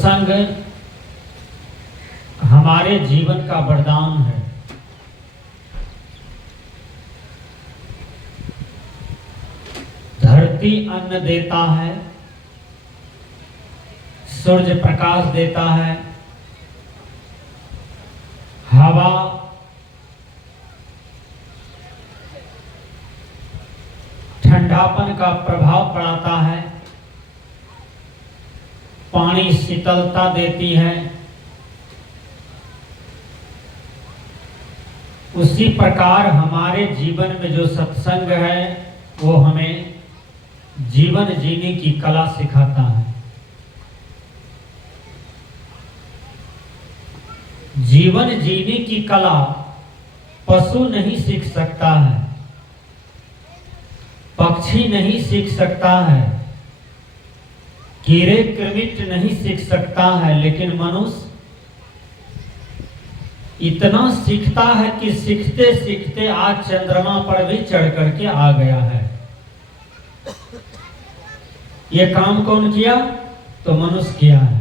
सत्संग हमारे जीवन का वरदान है। धरती अन्न देता है, सूर्य प्रकाश देता है, हवा ठंडापन का प्रभाव पड़ाता है, पानी शीतलता देती है। उसी प्रकार हमारे जीवन में जो सत्संग है वो हमें जीवन जीने की कला सिखाता है। जीवन जीने की कला पशु नहीं सीख सकता है, पक्षी नहीं सीख सकता है, कीड़े कीट नहीं सीख सकता है, लेकिन मनुष्य इतना सीखता है कि सीखते सीखते आज चंद्रमा पर भी चढ़ करके आ गया है। ये काम कौन किया? तो मनुष्य किया है।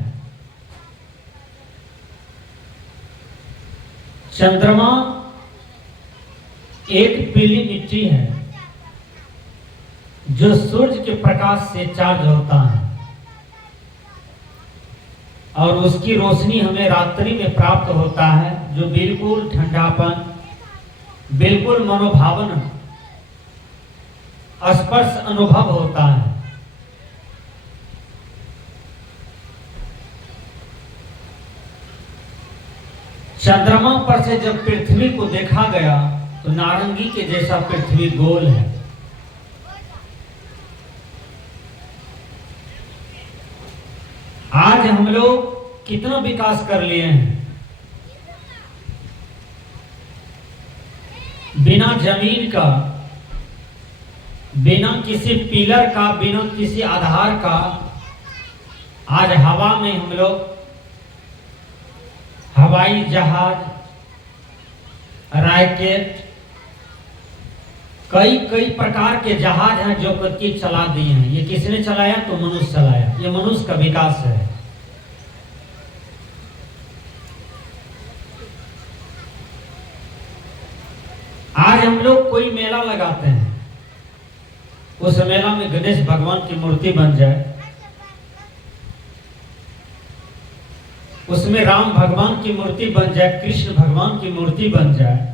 चंद्रमा एक पीली मिट्टी है जो सूर्य के प्रकाश से चार्ज होता है और उसकी रोशनी हमें रात्रि में प्राप्त होता है, जो बिल्कुल ठंडापन, बिल्कुल मनोभावन स्पर्श अनुभव होता है। चंद्रमा पर से जब पृथ्वी को देखा गया तो नारंगी के जैसा पृथ्वी गोल है। आज हम लोग कितना विकास कर लिए हैं, बिना जमीन का, बिना किसी पिलर का, बिना किसी आधार का आज हवा में हम लोग हवाई जहाज, रॉकेट, कई कई प्रकार के जहाज हैं जो कि चला दिए हैं। ये किसने चलाया? तो मनुष्य चलाया। ये मनुष्य का विकास है। आज हम लोग कोई मेला लगाते हैं, उस मेला में गणेश भगवान की मूर्ति बन जाए, उसमें राम भगवान की मूर्ति बन जाए, कृष्ण भगवान की मूर्ति बन जाए,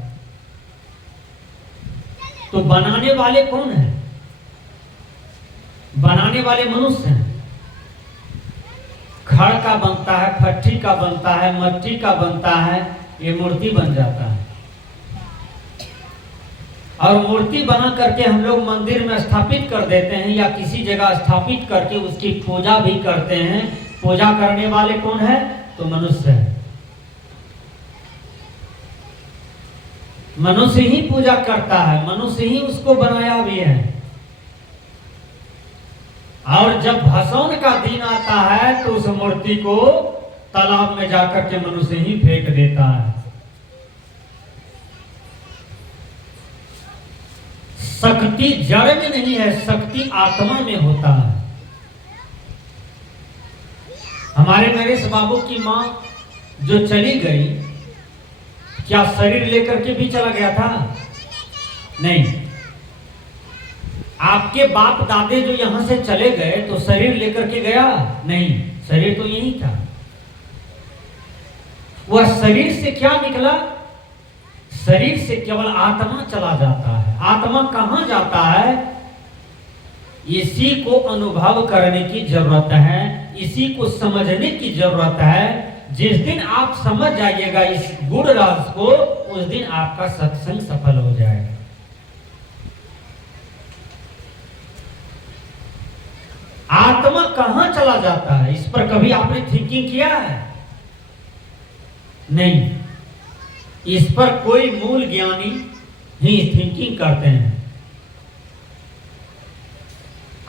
तो बनाने वाले कौन है? बनाने वाले मनुष्य हैं। खड़ का बनता है, फट्टी का बनता है, मट्टी का बनता है, ये मूर्ति बन जाता है। और मूर्ति बना करके हम लोग मंदिर में स्थापित कर देते हैं या किसी जगह स्थापित करके उसकी पूजा भी करते हैं। पूजा करने वाले कौन है? तो मनुष्य है। मनुष्य ही पूजा करता है, मनुष्य ही उसको बनाया भी है। और जब भसौन का दिन आता है तो उस मूर्ति को तालाब में जाकर के मनुष्य ही फेंक देता है। शक्ति जड़ में नहीं है, शक्ति आत्मा में होता है। हमारे नरेश बाबू की माँ जो चली गई, क्या शरीर लेकर के भी चला गया था? नहीं। आपके बाप दादे जो यहां से चले गए तो शरीर लेकर के गया? नहीं, शरीर तो यही था। वह शरीर से क्या निकला? शरीर से केवल आत्मा चला जाता है। आत्मा कहां जाता है? इसी को अनुभव करने की जरूरत है, इसी को समझने की जरूरत है। जिस दिन आप समझ जाइएगा इस गुण राज को, उस दिन आपका सत्संग सफल हो जाएगा। आत्मा कहां चला जाता है, इस पर कभी आपने थिंकिंग किया है? नहीं। इस पर कोई मूल ज्ञानी ही थिंकिंग करते हैं।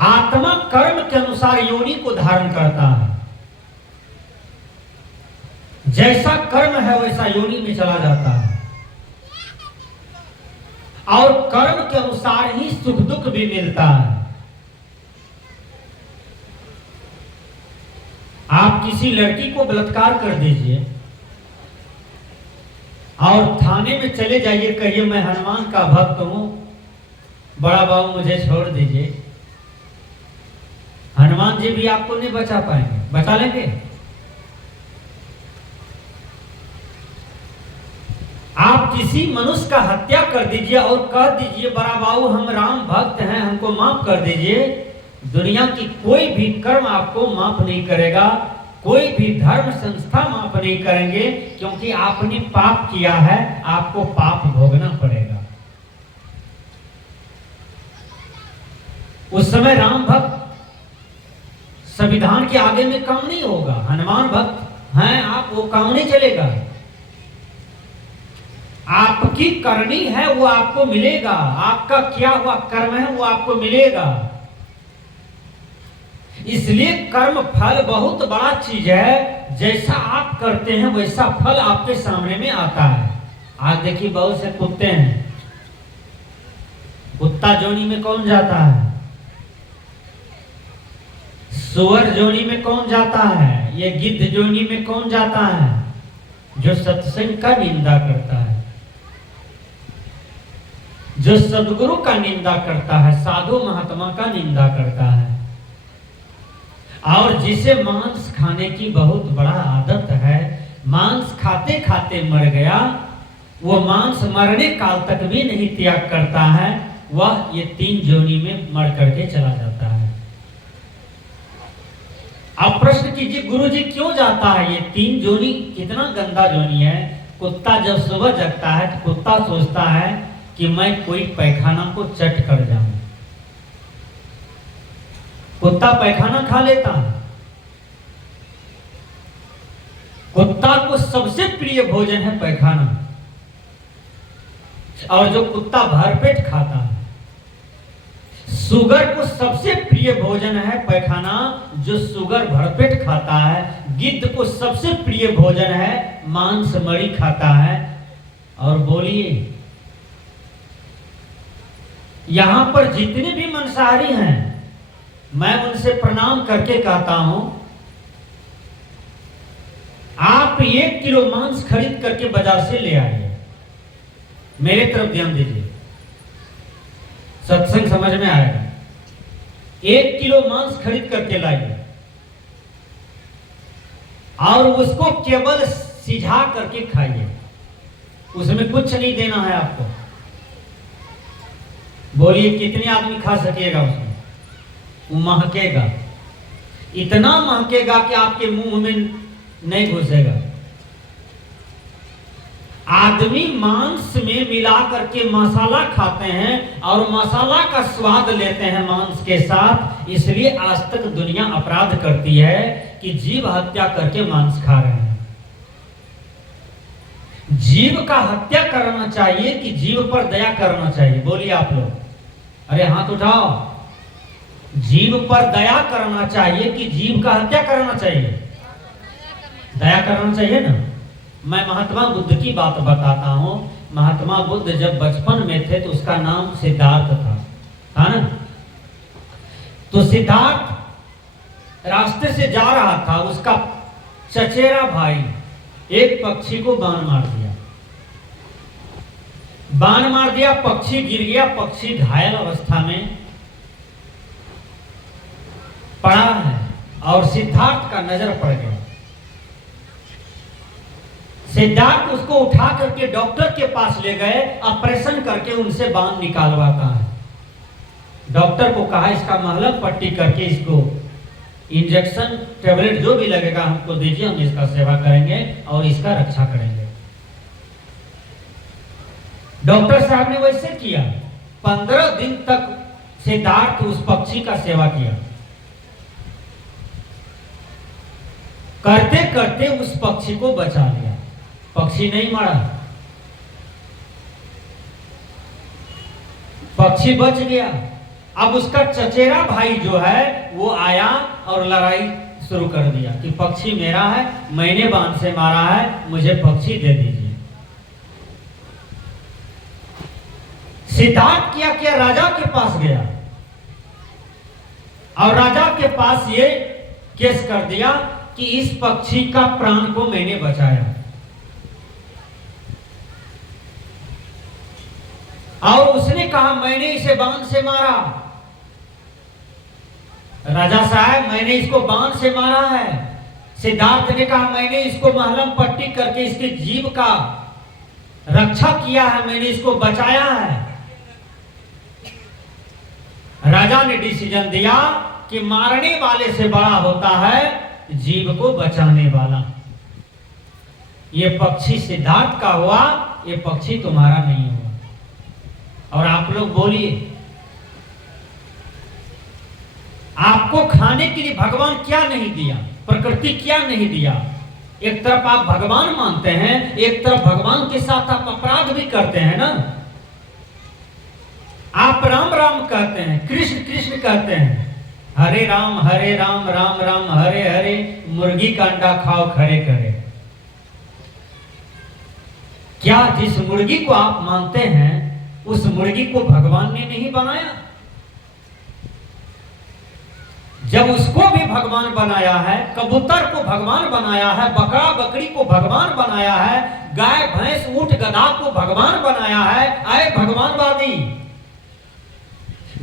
आत्मा कर्म के अनुसार योनि को धारण करता है। जैसा कर्म है वैसा योनि में चला जाता है और कर्म के अनुसार ही सुख दुख भी मिलता है। आप किसी लड़की को बलात्कार कर दीजिए और थाने में चले जाइए, कहिए मैं हनुमान का भक्त हूं, बड़ा बाबू मुझे छोड़ दीजिए। हनुमान जी भी आपको नहीं बचा पाएंगे, बचा लेंगे? आप किसी मनुष्य का हत्या कर दीजिए और कह दीजिए बड़ा बाबू हम राम भक्त हैं, हमको माफ कर दीजिए, दुनिया की कोई भी कर्म आपको माफ नहीं करेगा, कोई भी धर्म संस्था माफ नहीं करेंगे, क्योंकि आपने पाप किया है, आपको पाप भोगना पड़ेगा। उस समय राम भक्त संविधान के आगे में काम नहीं होगा, हनुमान भक्त हैं आप, वो काम नहीं चलेगा। आपकी करनी है वो आपको मिलेगा, आपका क्या हुआ कर्म है वो आपको मिलेगा। इसलिए कर्म फल बहुत बड़ा चीज है, जैसा आप करते हैं वैसा फल आपके सामने में आता है। आज देखिए बहुत से कुत्ते हैं, कुत्ता जोनी में कौन जाता है? सुअर जोनी में कौन जाता है? ये गिद्ध जोनी में कौन जाता है? जो सत्संग का निंदा करता है, जो सदगुरु का निंदा करता है, साधु महात्मा का निंदा करता है, और जिसे मांस खाने की बहुत बड़ा आदत है, मांस खाते खाते मर गया, वो मांस मरने काल तक भी नहीं त्याग करता है, वह ये 3 जोनी में मर करके चला जाता है। अब प्रश्न कीजिए गुरु जी क्यों जाता है? ये 3 जोनी कितना गंदा जोनी है। कुत्ता जब सुबह जगता है तो कुत्ता सोचता है कि मैं कोई पैखाना को चट कर जाऊं, कुत्ता पैखाना खा लेता है। कुत्ता को सबसे प्रिय भोजन है पैखाना, और जो कुत्ता भरपेट खाता है। सुगर को सबसे प्रिय भोजन है पैखाना, जो सुगर भरपेट खाता है। गिद्ध को सबसे प्रिय भोजन है मांस मरी खाता है। और बोलिए यहां पर जितने भी मांसाहारी हैं, मैं उनसे प्रणाम करके कहता हूं, आप 1 किलो मांस खरीद करके बाजार से ले आइए। मेरे तरफ ध्यान दीजिए, सत्संग समझ में आएगा। 1 किलो मांस खरीद करके लाइए और उसको केवल सिझा करके खाइए, उसमें कुछ नहीं देना है आपको। बोलिए कितने आदमी खा सकेगा उसमें? वो महकेगा, इतना महकेगा कि आपके मुंह में नहीं घुसेगा। आदमी मांस में मिला करके मसाला खाते हैं और मसाला का स्वाद लेते हैं मांस के साथ। इसलिए आज तक दुनिया अपराध करती है कि जीव हत्या करके मांस खा रहे हैं। जीव का हत्या करना चाहिए कि जीव पर दया करना चाहिए? बोलिए आप लोग, अरे हाथ उठाओ। जीव पर दया करना चाहिए कि जीव का हत्या करना चाहिए? दया करना चाहिए ना। मैं महात्मा बुद्ध की बात बताता हूं। महात्मा बुद्ध जब बचपन में थे तो उसका नाम सिद्धार्थ था ना। तो सिद्धार्थ रास्ते से जा रहा था, उसका चचेरा भाई एक पक्षी को बाण मार दिया। बाण मार दिया, पक्षी गिर गया, पक्षी घायल अवस्था में पड़ा है और सिद्धार्थ का नजर पड़ गया। सिद्धार्थ उसको उठा करके डॉक्टर के पास ले गए, ऑपरेशन करके उनसे बाण निकालवाता है। डॉक्टर को कहा इसका महलम पट्टी करके इसको इंजेक्शन टेबलेट जो भी लगेगा हमको दीजिए, हम इसका सेवा करेंगे और इसका रक्षा करेंगे। डॉक्टर साहब ने वैसे किया। 15 दिन तक सिद्धार्थ उस पक्षी का सेवा किया। करते करते उस पक्षी को बचा लिया, पक्षी नहीं मरा, पक्षी बच गया। अब उसका चचेरा भाई जो है वो आया और लड़ाई शुरू कर दिया कि पक्षी मेरा है, मैंने बाण से मारा है, मुझे पक्षी दे दीजिए। सिद्धार्थ किया क्या, राजा के पास गया और राजा के पास ये केस कर दिया कि इस पक्षी का प्राण को मैंने बचाया। और उसने कहा मैंने इसे बाण से मारा। राजा साहब मैंने इसको बाण से मारा है। सिद्धार्थ ने कहा मैंने इसको महलम पट्टी करके इसके जीव का रक्षा किया है, मैंने इसको बचाया है। राजा ने डिसीजन दिया कि मारने वाले से बड़ा होता है जीव को बचाने वाला। ये पक्षी सिद्धार्थ का हुआ, ये पक्षी तुम्हारा नहीं हुआ। और आप लोग बोलिए, आपको खाने के लिए भगवान क्या नहीं दिया, प्रकृति क्या नहीं दिया? एक तरफ आप भगवान मानते हैं, एक तरफ भगवान के साथ आप अपराध भी करते हैं ना। आप राम राम कहते हैं, कृष्ण कृष्ण कहते हैं, हरे राम राम राम हरे हरे, मुर्गी का अंडा खाओ खड़े खड़े। क्या जिस मुर्गी को आप मानते हैं उस मुर्गी को भगवान ने नहीं बनाया? जब उसको भी भगवान बनाया है, कबूतर को भगवान बनाया है, बकरा बकरी को भगवान बनाया है, गाय भैंस ऊंट गधा को भगवान बनाया है, आए भगवानवादी।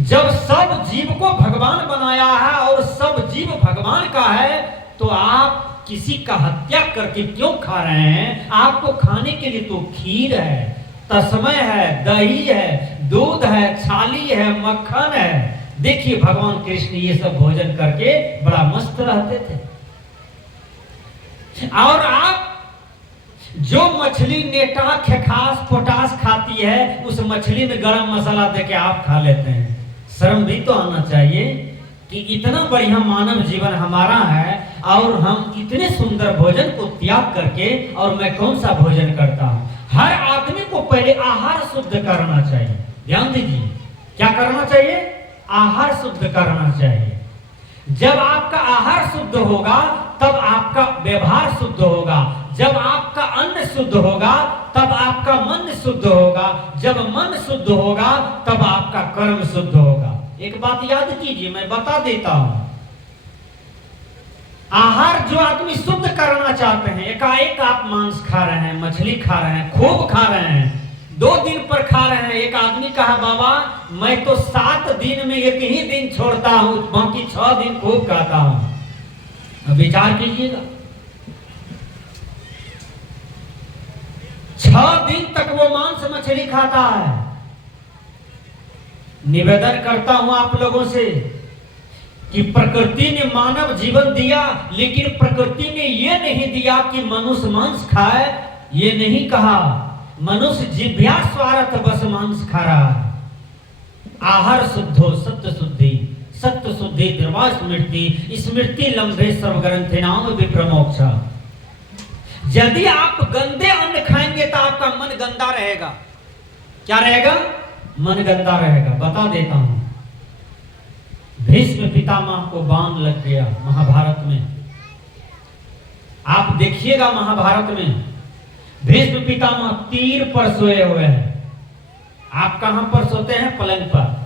जब सब जीव को भगवान बनाया है और सब जीव भगवान का है, तो आप किसी का हत्या करके क्यों खा रहे हैं? आपको खाने के लिए तो खीर है, तस्मै है, दही है, दूध है, छाली है, मक्खन है। देखिए भगवान कृष्ण ये सब भोजन करके बड़ा मस्त रहते थे। और आप जो मछली नेटा खेखास पोटास खाती है, उस मछली में गरम मसाला देके आप खा लेते हैं। शर्म भी तो आना चाहिए कि इतना बढ़िया मानव जीवन हमारा है और हम इतने सुंदर भोजन को त्याग करके, और मैं कौन सा भोजन करता हूं? हर आदमी को पहले आहार शुद्ध करना चाहिए। ध्यान दीजिए, क्या करना चाहिए? आहार शुद्ध करना चाहिए। जब आपका आहार शुद्ध होगा तब आपका व्यवहार शुद्ध होगा। जब आपका अन्न शुद्ध होगा तब आपका मन शुद्ध होगा। जब मन शुद्ध होगा तब आपका कर्म शुद्ध होगा। एक बात याद कीजिए, मैं बता देता हूं। आहार जो आदमी शुद्ध करना चाहते हैं, एकाएक आप मांस खा रहे हैं, मछली खा रहे हैं, खूब खा रहे हैं, 2 दिन पर खा रहे हैं। एक आदमी कहा बाबा मैं तो 7 दिन में एक ही दिन छोड़ता हूं, बाकी 6 दिन खूब खाता हूं। अब विचार कीजिएगा, 6 दिन तक वो मांस मछली खाता है। निवेदन करता हूं आप लोगों से कि प्रकृति ने मानव जीवन दिया, लेकिन प्रकृति ने यह नहीं दिया कि मनुष्य मांस खाए। ये नहीं कहा मनुष्य जिभ्या स्वार्थ बस मांस खा रहा है। आहार शुद्धो सत्य शुद्धि, सत्य शुद्धि द्रवा स्मृति, स्मृति लंबे सर्वग्रंथे नाम विप्रमोक्षा। यदि आप गंदे अन्न खाएंगे तो आपका मन गंदा रहेगा। क्या रहेगा? मन गंदा रहेगा। बता देता हूं, भीष्म पितामह को बाण लग गया महाभारत में। आप देखिएगा महाभारत में भीष्म पितामह तीर पर सोए हुए हैं। आप कहां पर सोते हैं? पलंग पर।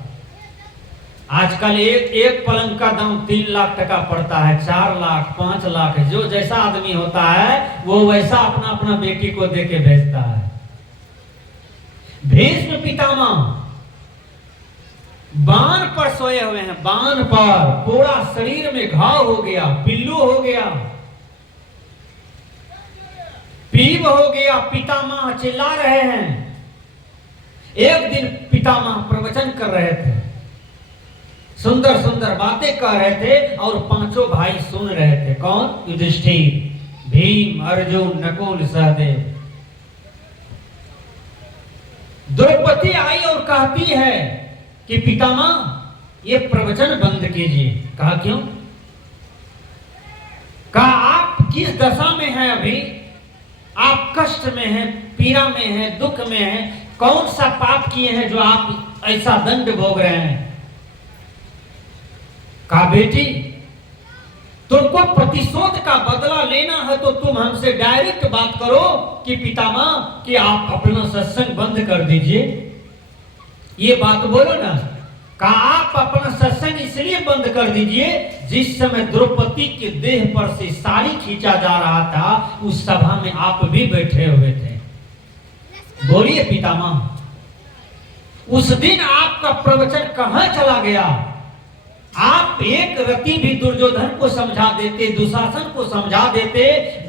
आजकल एक पलंग का दाम 3 लाख टका पड़ता है, 4 लाख 5 लाख। जो जैसा आदमी होता है वो वैसा अपना अपना बेटी को देके भेजता है। भीष्म पितामह बाण पर सोए हुए हैं, बाण पर। पूरा शरीर में घाव हो गया, पिल्लू हो गया, पीव हो गया। पितामह चिल्ला रहे हैं। एक दिन पितामह प्रवचन कर रहे थे, सुंदर सुंदर बातें कर रहे थे और 5 भाई सुन रहे थे। कौन? युधिष्ठिर, भीम, अर्जुन, नकुल, सहदेव। द्रौपदी आई और कहती है कि पितामह ये प्रवचन बंद कीजिए। कहा क्यों? कहा आप किस दशा में हैं अभी? आप कष्ट में हैं, पीड़ा में हैं, दुख में हैं। कौन सा पाप किए हैं जो आप ऐसा दंड भोग रहे हैं? कहा बेटी तुमको प्रतिशोध का बदला लेना है तो तुम हमसे डायरेक्ट बात करो कि पितामह कि आप अपना सत्संग बंद कर दीजिए। ये बात बोलो ना। का आप अपना सत्संग इसलिए बंद कर दीजिए, जिस समय द्रौपदी के देह पर से साड़ी खींचा जा रहा था उस सभा में आप भी बैठे हुए थे। बोलिए पितामह, उस दिन आपका प्रवचन कहां चला गया? आप एक रति भी दुर्योधन को समझा देते, दुशासन को समझा देते,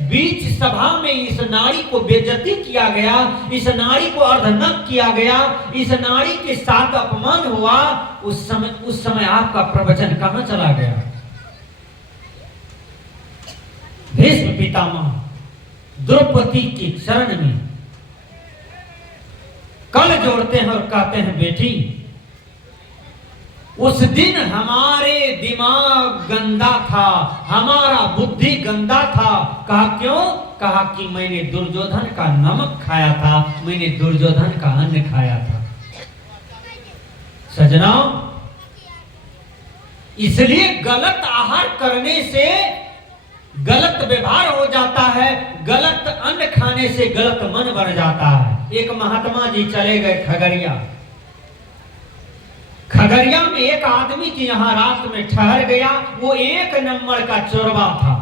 बीच सभा में इस नारी को बेइज्जती किया गया, इस नारी को अर्धनग्न किया गया, इस नारी के साथ अपमान हुआ, उस समय आपका प्रवचन कहां चला गया? भीष्म पितामह द्रौपदी के चरण में कल जोड़ते हैं और कहते हैं, बेटी उस दिन हमारे दिमाग गंदा था, हमारा बुद्धि गंदा था। कहा क्यों? कहा कि मैंने दुर्योधन का नमक खाया था, मैंने दुर्योधन का अन्न खाया था। सजना, इसलिए गलत आहार करने से गलत व्यवहार हो जाता है, गलत अन्न खाने से गलत मन बन जाता है। एक महात्मा जी चले गए खगड़िया। खगड़िया में एक आदमी की यहां रात में ठहर गया, वो एक नंबर का चोरवा था।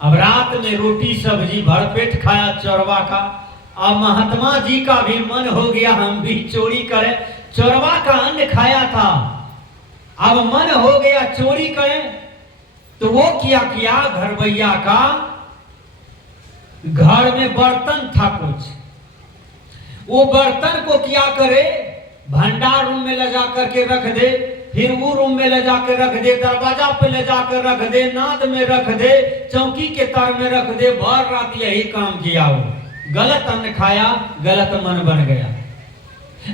अब रात में रोटी सब्जी भरपेट खाया चोरवा का। अब महात्मा जी का भी मन हो गया हम भी चोरी करें, चोरवा का अन्न खाया था, अब मन हो गया चोरी करें। तो वो क्या किया, घरवैया का घर में बर्तन था कुछ, वो बर्तन को क्या करे, भंडार रूम में ले जा करके रख दे, फिर वो रूम में ले जाकर रख दे, दरवाजा पे ले जाकर रख दे, नाद में रख दे, चौकी के तर में रख दे। भर रात यही काम किया, वो गलत अन्न खाया, गलत मन बन गया।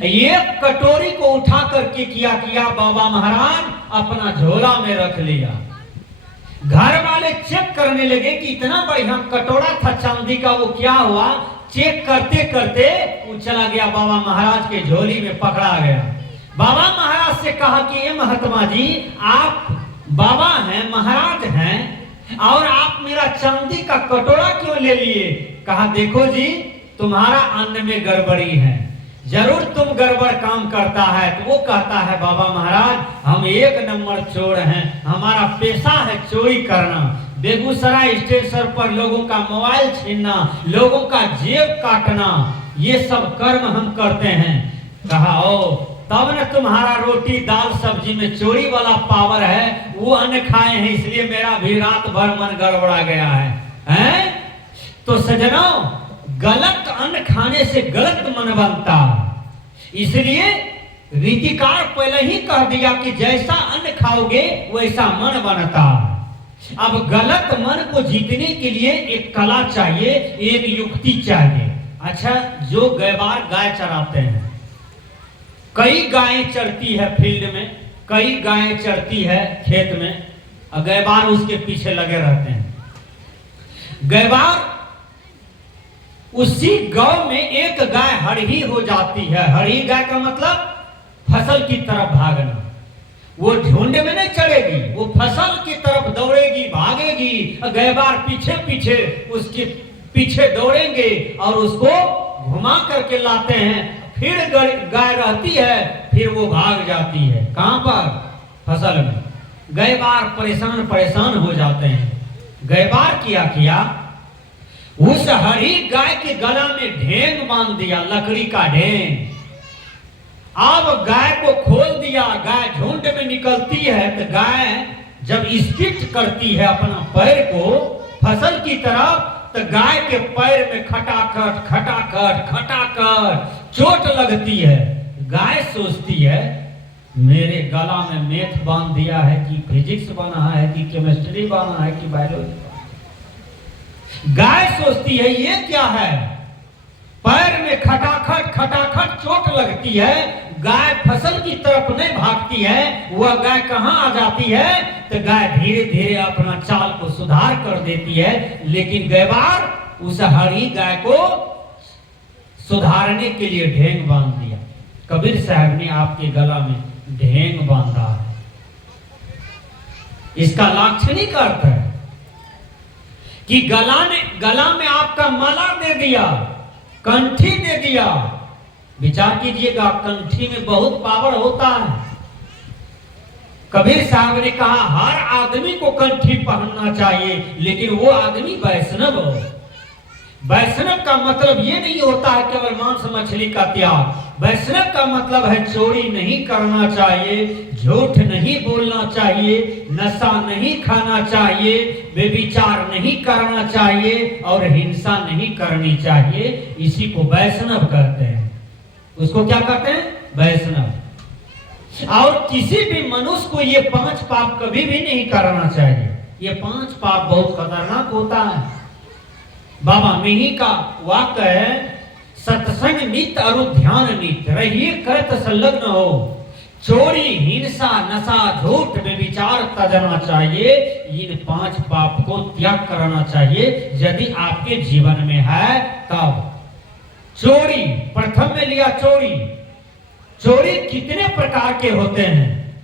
ये कटोरी को उठा करके किया बाबा महाराज अपना झोला में रख लिया। घर वाले चेक करने लगे कि इतना बढ़िया कटोरा था चांदी का, वो क्या हुआ? चेक करते करते वो चला गया बाबा महाराज के झोली में, पकड़ा गया। बाबा महाराज से कहा कि ये महात्मा जी, आप बाबा हैं, महाराज हैं, और आप मेरा चांदी का कटोरा क्यों ले लिए? कहा देखो जी, तुम्हारा अन्न में गड़बड़ी है, जरूर तुम गड़बड़ काम करता है। तो वो कहता है बाबा महाराज, हम एक नंबर चोर हैं, हमारा पेशा है चोरी करना। बेगूसराय स्टेशन पर लोगों का मोबाइल छीनना, लोगों का जेब काटना, ये सब कर्म हम करते हैं। कहा ओ, तब न तुम्हारा रोटी दाल सब्जी में चोरी वाला पावर है, वो अन्न खाए हैं, इसलिए मेरा भी रात भर मन गड़बड़ा गया है, हैं? तो सजनों, गलत अन्न खाने से गलत मन बनता, इसलिए रीतिकार पहले ही कह दिया कि जैसा अन्न खाओगे वैसा मन बनता। अब गलत मन को जीतने के लिए एक कला चाहिए, एक युक्ति चाहिए। अच्छा, जो गैबार गाय चराते हैं, कई गायें चरती है फील्ड में, कई गायें चरती है खेत में, और गैबार उसके पीछे लगे रहते हैं। गैबार उसी गांव में एक गाय हरही हो जाती है। हरही गाय का मतलब फसल की तरफ भागना। वो झुंड में नहीं चढ़ेगी, वो फसल की तरफ दौड़ेगी, भागेगी, गैबार पीछे पीछे उसके पीछे दौड़ेंगे और उसको घुमा करके लाते हैं। फिर गाय रहती है, फिर वो भाग जाती है। कहां पर? फसल में। गैबार परेशान हो जाते हैं। गैबार किया उस हरी गाय के गला में ढेंग बांध दिया, लकड़ी का ढेंग। अब गाय को खोल दिया, गाय झुंड में निकलती है, तो गाय जब स्किट करती है अपना पैर को फसल की तरफ, तो गाय के पैर में खटाखट खटाखट खटाखट चोट लगती है। गाय सोचती है मेरे गला में मैथ बांध दिया है कि फिजिक्स बना है कि केमिस्ट्री बना है कि बायोलॉजी। गाय सोचती है ये क्या है, पैर में खटाखट खटाखट चोट लगती है। गाय फसल की तरफ नहीं भागती है, वह गाय कहां आ जाती है, तो गाय धीरे धीरे अपना चाल को सुधार कर देती है। लेकिन गैबार उस हरी गाय को सुधारने के लिए ढेंग बांध दिया। कबीर साहब ने आपके गला में ढेंग बांधा है, इसका लाक्षणिक अर्थ है कि गला में आपका माला दे दिया, कंठी दे दिया। विचार कीजिएगा, कंठी में बहुत पावर होता है। कबीर साहब ने कहा हर आदमी को कंठी पहनना चाहिए, लेकिन वो आदमी वैष्णव हो। वैष्णव का मतलब ये नहीं होता है केवल मांस मछली का त्याग। वैष्णव का मतलब है चोरी नहीं करना चाहिए, झूठ नहीं बोलना चाहिए, नशा नहीं खाना चाहिए, व्यभिचार नहीं करना चाहिए और हिंसा नहीं करनी चाहिए। इसी को वैष्णव कहते हैं। उसको क्या कहते हैं? वैष्णव। और किसी भी मनुष्य को ये 5 पाप कभी भी नहीं करना चाहिए। ये 5 पाप बहुत खतरनाक होता है। बाबा मिही का वाक्य है, सत्संग नित्य और ध्यान नित्य रहिए, कृत संलग्न हो। चोरी, हिंसा, नशा, झूठ, व्यभिचार त्यागना चाहिए। इन 5 पाप को त्याग करना चाहिए यदि आपके जीवन में है तब। चोरी प्रथम में लिया। चोरी कितने प्रकार के होते हैं?